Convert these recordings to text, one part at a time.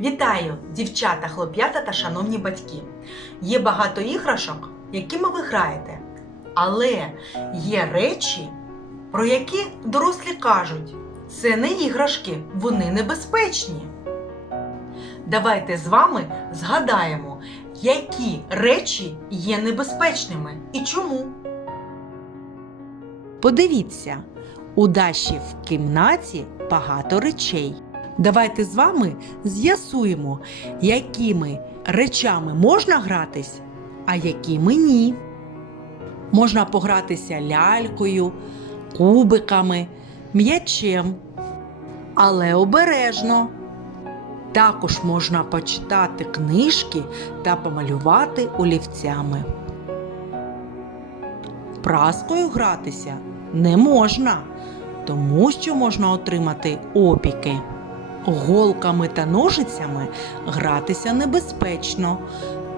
Вітаю, дівчата, хлоп'ята та шановні батьки. Є багато іграшок, якими ви граєте. Але є речі, про які дорослі кажуть, це не іграшки, вони небезпечні. Давайте з вами згадаємо, які речі є небезпечними і чому. Подивіться, у Даші в кімнаті багато речей. Давайте з вами з'ясуємо, якими речами можна гратись, а якими ні. Можна погратися лялькою, кубиками, м'ячем, але обережно. Також можна почитати книжки та помалювати олівцями. Праскою гратися не можна, тому що можна отримати опіки. Голками та ножицями гратися небезпечно,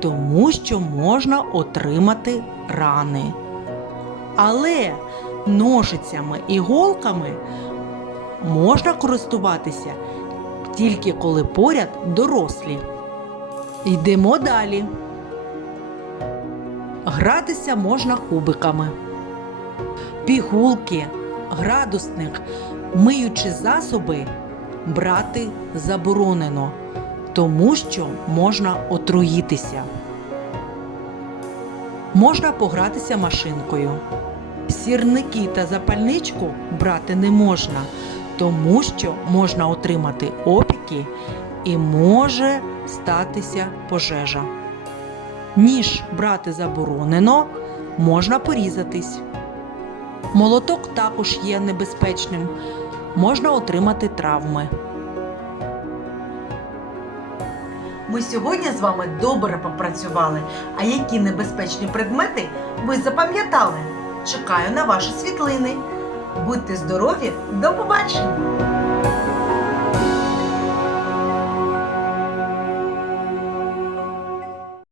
тому що можна отримати рани. Але ножицями і голками можна користуватися тільки коли поряд дорослі. Йдемо далі. Гратися можна кубиками. Пігулки, градусник, миючі засоби брати заборонено, тому що можна отруїтися. Можна погратися машинкою. Сірники та запальничку брати не можна, тому що можна отримати опіки і може статися пожежа. Ніж брати заборонено, можна порізатись. Молоток також є небезпечним, можна отримати травми. Ми сьогодні з вами добре попрацювали. А які небезпечні предмети ви запам'ятали? Чекаю на ваші світлини. Будьте здорові, до побачення!